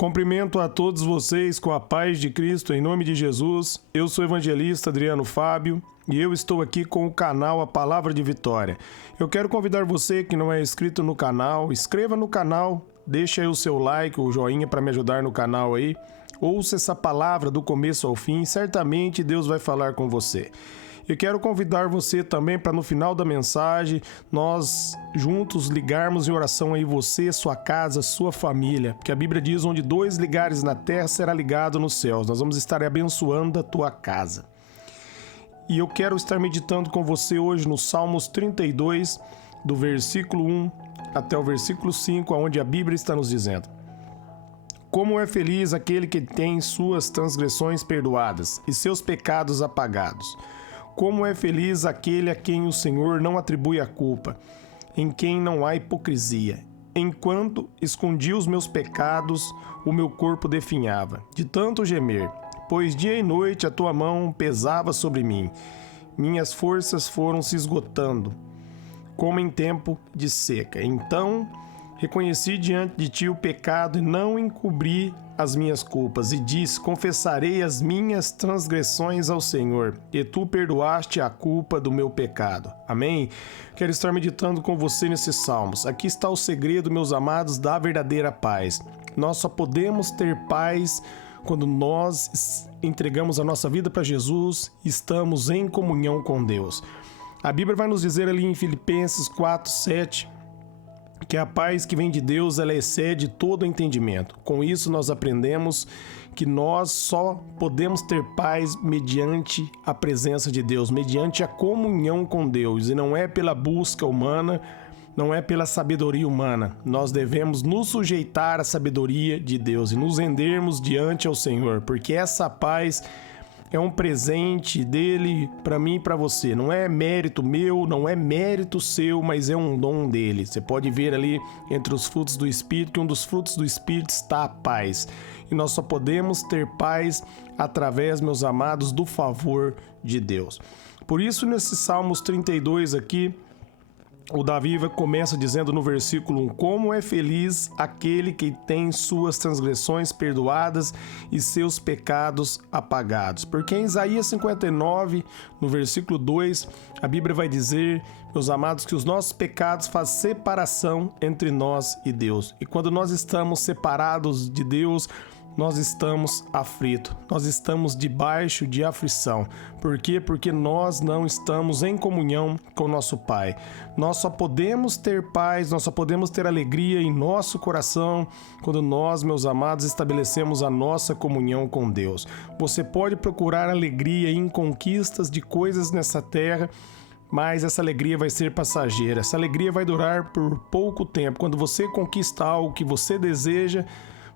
Cumprimento a todos vocês com a paz de Cristo, em nome de Jesus. Eu sou o evangelista Adriano Fábio e eu estou aqui com o canal A Palavra de Vitória. Eu quero convidar você que não é inscrito no canal, inscreva no canal, deixa aí o seu like, o joinha para me ajudar no canal aí. Ouça essa palavra do começo ao fim, certamente Deus vai falar com você. Eu quero convidar você também para no final da mensagem, nós juntos ligarmos em oração aí você, sua casa, sua família. Porque a Bíblia diz, onde 2 ligares na terra, será ligado nos céus. Nós vamos estar abençoando a tua casa. E eu quero estar meditando com você hoje no Salmos 32, do versículo 1 até o versículo 5, onde a Bíblia está nos dizendo: Como é feliz aquele que tem suas transgressões perdoadas e seus pecados apagados. Como é feliz aquele a quem o Senhor não atribui a culpa, em quem não há hipocrisia. Enquanto escondi os meus pecados, o meu corpo definhava, de tanto gemer, pois dia e noite a tua mão pesava sobre mim. Minhas forças foram se esgotando, como em tempo de seca. Então reconheci diante de ti o pecado e não encobri as minhas culpas, e disse: confessarei as minhas transgressões ao Senhor, e tu perdoaste a culpa do meu pecado. Amém? Quero estar meditando com você nesses salmos. Aqui está o segredo, meus amados, da verdadeira paz. Nós só podemos ter paz quando nós entregamos a nossa vida para Jesus e estamos em comunhão com Deus. A Bíblia vai nos dizer ali em Filipenses 4:7, que a paz que vem de Deus, ela excede todo entendimento. Com isso nós aprendemos que nós só podemos ter paz mediante a presença de Deus, mediante a comunhão com Deus, e não é pela busca humana, não é pela sabedoria humana. Nós devemos nos sujeitar à sabedoria de Deus e nos rendermos diante ao Senhor, porque essa paz é um presente dele para mim e para você. Não é mérito meu, não é mérito seu, mas é um dom dele. Você pode ver ali entre os frutos do Espírito que um dos frutos do Espírito está a paz. E nós só podemos ter paz através, meus amados, do favor de Deus. Por isso, nesse Salmos 32 aqui, o Davi começa dizendo no versículo 1, como é feliz aquele que tem suas transgressões perdoadas e seus pecados apagados. Porque em Isaías 59, no versículo 2, a Bíblia vai dizer, meus amados, que os nossos pecados fazem separação entre nós e Deus. E quando nós estamos separados de Deus, nós estamos aflitos, nós estamos debaixo de aflição. Por quê? Porque nós não estamos em comunhão com nosso Pai. Nós só podemos ter paz, nós só podemos ter alegria em nosso coração quando nós, meus amados, estabelecemos a nossa comunhão com Deus. Você pode procurar alegria em conquistas de coisas nessa terra, mas essa alegria vai ser passageira. Essa alegria vai durar por pouco tempo. Quando você conquista algo que você deseja,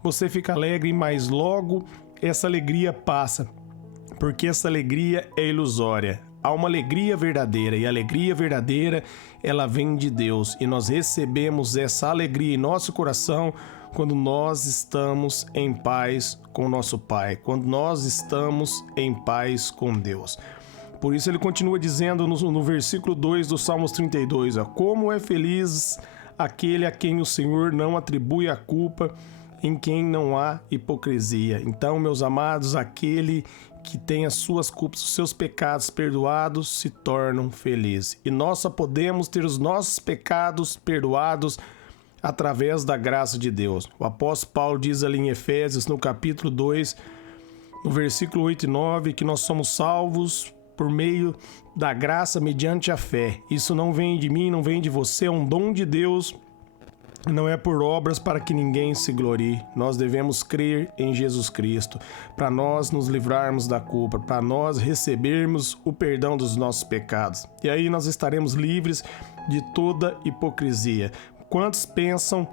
você fica alegre, mas logo essa alegria passa, porque essa alegria é ilusória. Há uma alegria verdadeira, e a alegria verdadeira, ela vem de Deus, e nós recebemos essa alegria em nosso coração quando nós estamos em paz com nosso Pai, quando nós estamos em paz com Deus. Por isso ele continua dizendo no versículo 2 do Salmos 32, como é feliz aquele a quem o Senhor não atribui a culpa, em quem não há hipocrisia. Então, meus amados, aquele que tem as suas culpas, os seus pecados perdoados, se tornam felizes. E nós só podemos ter os nossos pecados perdoados através da graça de Deus. O apóstolo Paulo diz ali em Efésios, no capítulo 2, no versículo 8 e 9, que nós somos salvos por meio da graça mediante a fé. Isso não vem de mim, não vem de você, é um dom de Deus. Não é por obras para que ninguém se glorie. Nós devemos crer em Jesus Cristo, para nós nos livrarmos da culpa, para nós recebermos o perdão dos nossos pecados. E aí nós estaremos livres de toda hipocrisia. Quantos pensam,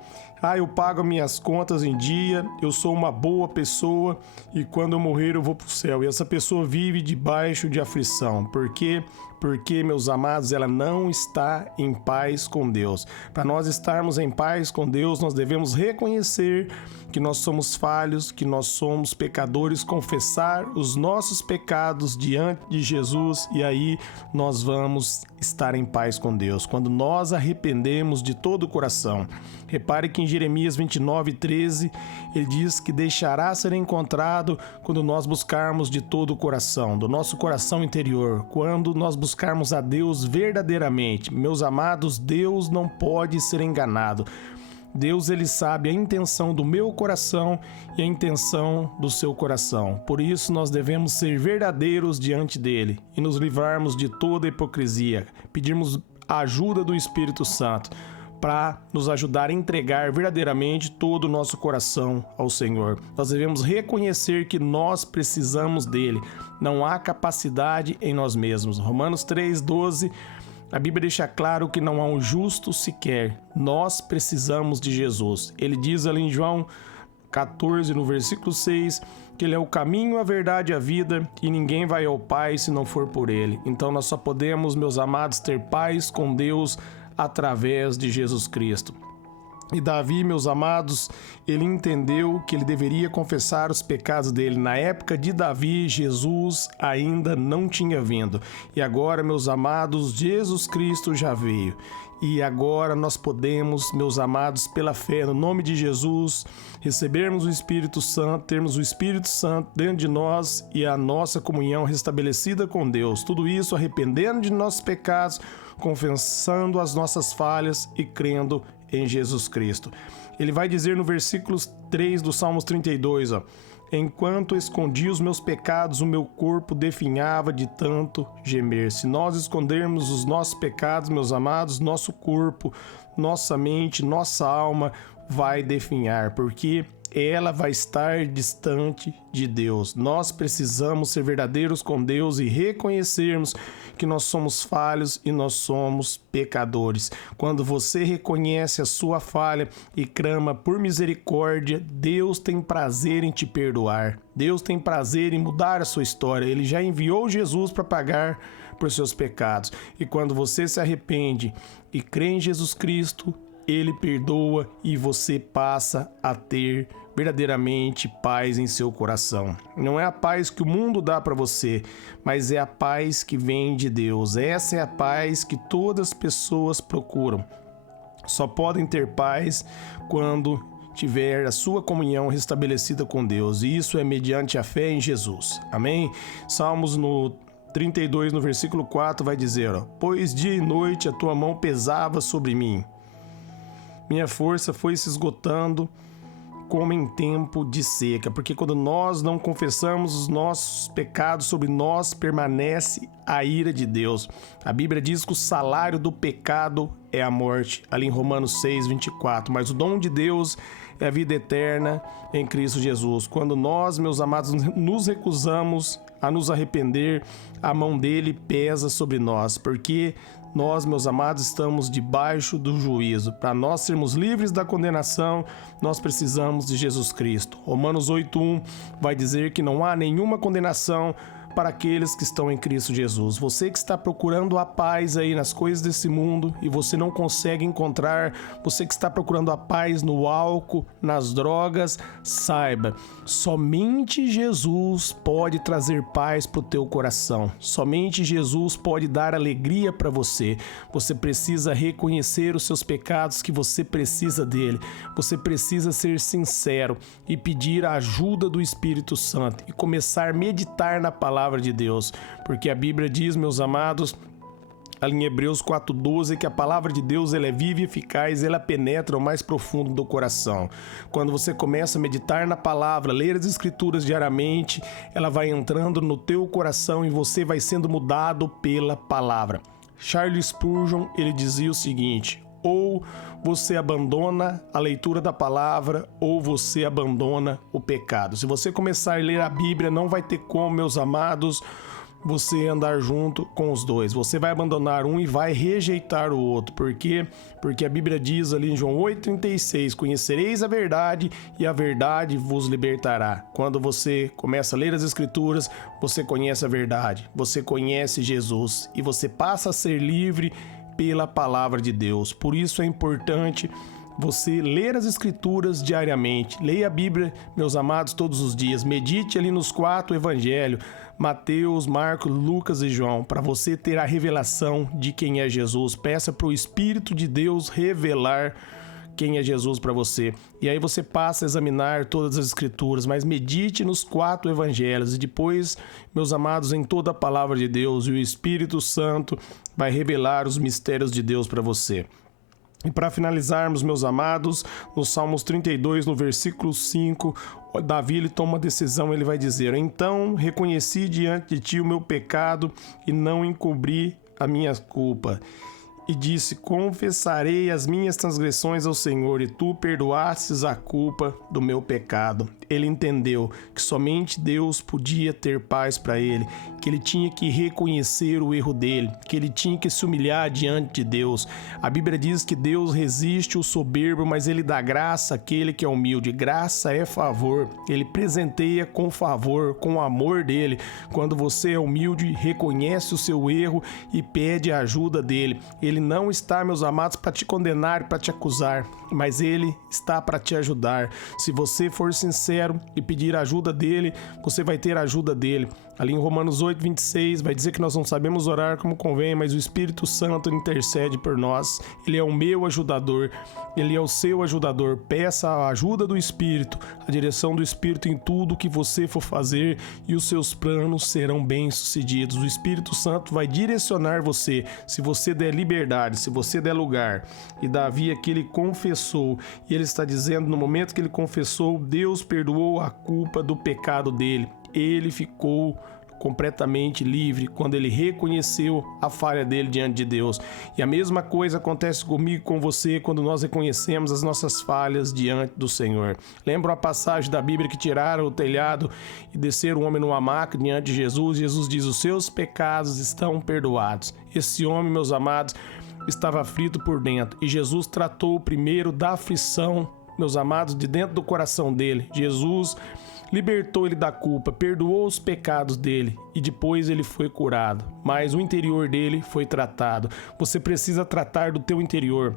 eu pago minhas contas em dia, eu sou uma boa pessoa e quando eu morrer eu vou para o céu. E essa pessoa vive debaixo de aflição. Por quê? Porque, meus amados, ela não está em paz com Deus. Para nós estarmos em paz com Deus, nós devemos reconhecer que nós somos falhos, que nós somos pecadores, confessar os nossos pecados diante de Jesus e aí nós vamos estar em paz com Deus. Quando nós arrependemos de todo o coração. Repare que em Jeremias 29:13, ele diz que deixará ser encontrado quando nós buscarmos de todo o coração, do nosso coração interior, quando nós buscarmos a Deus verdadeiramente. Meus amados, Deus não pode ser enganado. Deus, ele sabe a intenção do meu coração e a intenção do seu coração. Por isso, nós devemos ser verdadeiros diante dele e nos livrarmos de toda hipocrisia. Pedirmos a ajuda do Espírito Santo para nos ajudar a entregar verdadeiramente todo o nosso coração ao Senhor. Nós devemos reconhecer que nós precisamos dele. Não há capacidade em nós mesmos. Romanos 3:12, a Bíblia deixa claro que não há um justo sequer. Nós precisamos de Jesus. Ele diz ali em João 14, no versículo 6, que ele é o caminho, a verdade e a vida, e ninguém vai ao Pai se não for por ele. Então nós só podemos, meus amados, ter paz com Deus através de Jesus Cristo. E Davi, meus amados, ele entendeu que ele deveria confessar os pecados dele. Na época de Davi, Jesus ainda não tinha vindo. E agora, meus amados, Jesus Cristo já veio. E agora nós podemos, meus amados, pela fé, no nome de Jesus, recebermos o Espírito Santo, termos o Espírito Santo dentro de nós e a nossa comunhão restabelecida com Deus. Tudo isso arrependendo de nossos pecados, confessando as nossas falhas e crendo em Jesus Cristo. Ele vai dizer no versículo 3 do Salmos 32, enquanto escondi os meus pecados, o meu corpo definhava de tanto gemer. Se nós escondermos os nossos pecados, meus amados, nosso corpo, nossa mente, nossa alma vai definhar, porque ela vai estar distante de Deus. Nós precisamos ser verdadeiros com Deus e reconhecermos que nós somos falhos e nós somos pecadores. Quando você reconhece a sua falha e clama por misericórdia, Deus tem prazer em te perdoar. Deus tem prazer em mudar a sua história. Ele já enviou Jesus para pagar por seus pecados. E quando você se arrepende e crê em Jesus Cristo, ele perdoa e você passa a ter verdadeiramente paz em seu coração. Não é a paz que o mundo dá para você, mas é a paz que vem de Deus. Essa é a paz que todas as pessoas procuram. Só podem ter paz quando tiver a sua comunhão restabelecida com Deus. E isso é mediante a fé em Jesus. Amém? Salmos no 32, no versículo 4, vai dizer, pois dia e noite a tua mão pesava sobre mim. Minha força foi se esgotando como em tempo de seca, porque quando nós não confessamos os nossos pecados, sobre nós permanece a ira de Deus. A Bíblia diz que o salário do pecado é a morte, ali em Romanos 6:24, mas o dom de Deus é a vida eterna em Cristo Jesus. Quando nós, meus amados, nos recusamos a nos arrepender, a mão dele pesa sobre nós, porque nós, meus amados, estamos debaixo do juízo. Para nós sermos livres da condenação, nós precisamos de Jesus Cristo. Romanos 8:1 vai dizer que não há nenhuma condenação para aqueles que estão em Cristo Jesus. Você que está procurando a paz aí nas coisas desse mundo e você não consegue encontrar, você que está procurando a paz no álcool, nas drogas, saiba, somente Jesus pode trazer paz para o teu coração. Somente Jesus pode dar alegria para você. Você precisa reconhecer os seus pecados, que você precisa dele. Você precisa ser sincero e pedir a ajuda do Espírito Santo e começar a meditar na palavra de Deus, porque a Bíblia diz, meus amados, ali em Hebreus 4:12, que a palavra de Deus ela é viva e eficaz, ela penetra o mais profundo do coração. Quando você começa a meditar na palavra, ler as escrituras diariamente, ela vai entrando no teu coração e você vai sendo mudado pela palavra. Charles Spurgeon, ele dizia o seguinte: ou você abandona a leitura da palavra, ou você abandona o pecado. Se você começar a ler a Bíblia, não vai ter como, meus amados, você andar junto com os dois. Você vai abandonar um e vai rejeitar o outro. Por quê? Porque a Bíblia diz ali em João 8:36, conhecereis a verdade e a verdade vos libertará. Quando você começa a ler as Escrituras, você conhece a verdade, você conhece Jesus e você passa a ser livre pela palavra de Deus. Por isso é importante você ler as Escrituras diariamente. Leia a Bíblia, meus amados, todos os dias. Medite ali nos 4 evangelhos, Mateus, Marcos, Lucas e João, para você ter a revelação de quem é Jesus. Peça para o Espírito de Deus revelar quem é Jesus para você. E aí você passa a examinar todas as escrituras, mas medite nos 4 evangelhos e depois, meus amados, em toda a palavra de Deus, e o Espírito Santo vai revelar os mistérios de Deus para você. E para finalizarmos, meus amados, no Salmos 32, no versículo 5, Davi ele toma uma decisão, ele vai dizer: então reconheci diante de ti o meu pecado e não encobri a minha culpa. E disse: confessarei as minhas transgressões ao Senhor, e tu perdoastes a culpa do meu pecado. Ele entendeu que somente Deus podia ter paz para ele, que ele tinha que reconhecer o erro dele, que ele tinha que se humilhar diante de Deus. A Bíblia diz que Deus resiste o soberbo, mas ele dá graça àquele que é humilde. Graça é favor. Ele presenteia com favor, com o amor dele. Quando você é humilde, reconhece o seu erro e pede a ajuda dele. Ele não está, meus amados, para te condenar, para te acusar, mas ele está para te ajudar. Se você for sincero e pedir a ajuda dele, você vai ter a ajuda dele. Ali em Romanos 8, 26, vai dizer que nós não sabemos orar como convém, mas o Espírito Santo intercede por nós. Ele é o meu ajudador, ele é o seu ajudador. Peça a ajuda do Espírito, a direção do Espírito em tudo que você for fazer, e os seus planos serão bem-sucedidos. O Espírito Santo vai direcionar você, se você der liberdade, se você der lugar. E Davi aqui ele confessou, e ele está dizendo, no momento que ele confessou, Deus perdoou a culpa do pecado dele. Ele ficou completamente livre quando ele reconheceu a falha dele diante de Deus. E a mesma coisa acontece comigo e com você quando nós reconhecemos as nossas falhas diante do Senhor. Lembra a passagem da Bíblia que tiraram o telhado e desceram o homem numa maca diante de Jesus? Jesus diz: os seus pecados estão perdoados. Esse homem, meus amados, estava frito por dentro, e Jesus tratou primeiro da aflição, meus amados, de dentro do coração dele. Jesus libertou ele da culpa, perdoou os pecados dele e depois ele foi curado. Mas o interior dele foi tratado. Você precisa tratar do teu interior,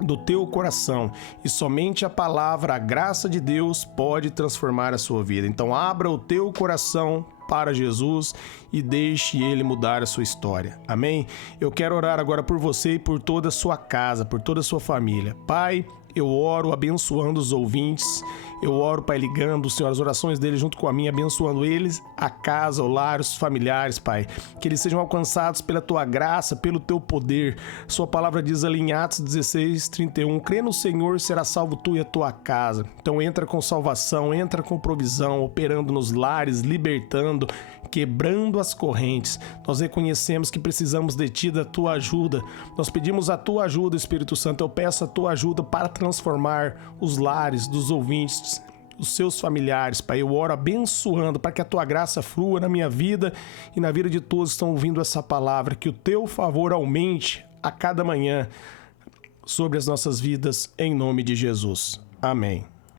do teu coração, e somente a palavra, a graça de Deus pode transformar a sua vida. Então abra o teu coração para Jesus e deixe ele mudar a sua história. Amém? Eu quero orar agora por você e por toda a sua casa, por toda a sua família. Pai, eu oro abençoando os ouvintes, eu oro, Pai, ligando, Senhor, as orações deles junto com a minha, abençoando eles, a casa, o lar, os familiares, Pai, que eles sejam alcançados pela Tua graça, pelo Teu poder. Sua palavra diz ali em Atos 16, 31, crê no Senhor, será salvo tu e a tua casa. Então entra com salvação, entra com provisão, operando nos lares, libertando, quebrando as correntes. Nós reconhecemos que precisamos de Ti, da Tua ajuda. Nós pedimos a Tua ajuda, Espírito Santo. Eu peço a Tua ajuda para transformar os lares dos ouvintes, os seus familiares, Pai. Eu oro abençoando para que a Tua graça flua na minha vida e na vida de todos que estão ouvindo essa palavra. Que o Teu favor aumente a cada manhã sobre as nossas vidas, em nome de Jesus. Amém.